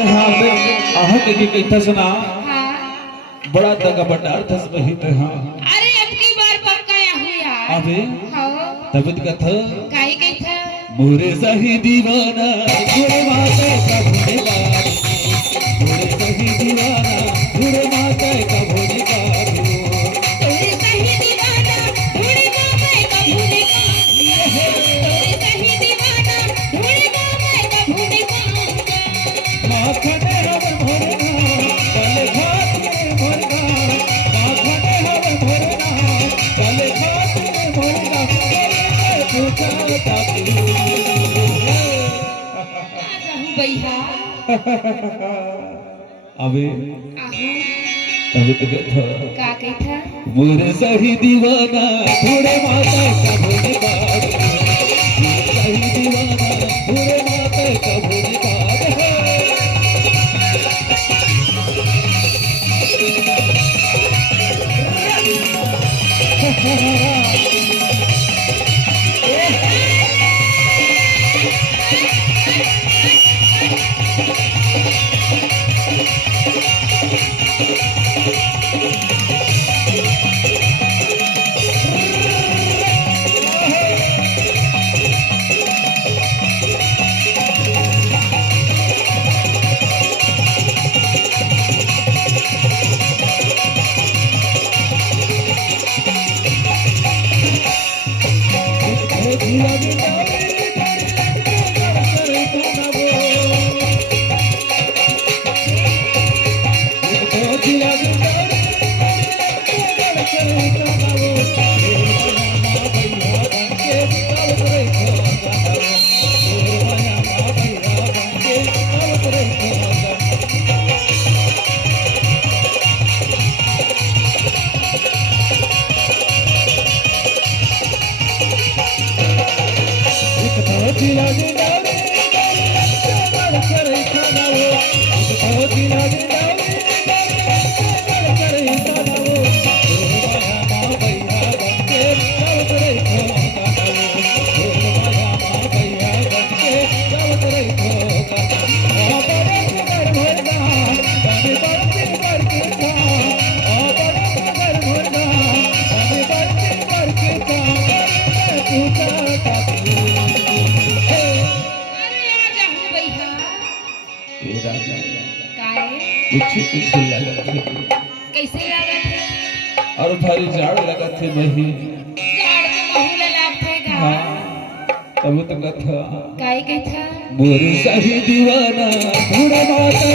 हाँ के कहता सुना हाँ। बड़ा दगा बटार थस वही पे हाँ अरे अब की बार पक्का यहाँ यार अबे हाँ तबियत का था काहे के था मोरे सही दीवाना मोरे माता का भोले बाबू मोरे सही दीवाना मोरे माता का भोले बाबू तोरे सही दीवाना ढूंढे गावे का भूले तोरे सही दीवाना ढूंढे गावे का भूले माखने हवे भोरना चले घाट में भोरना माखने हवे भोरना चले घाट में भोरना पूछा ताकू जाहू भैया अबे आहू तब तो था का के था मोरे सही दीवाना थोड़े माता का भोले बाबू मोरे सही दीवाना थोड़े माता का भोले बाबू कैसे लागत है और भारी जाड़ लगत थे वही जाड़ तो बहुला लागत है गा हाँ तब तो कथा काहे के था मोरे सही दीवाना थोड़ा माता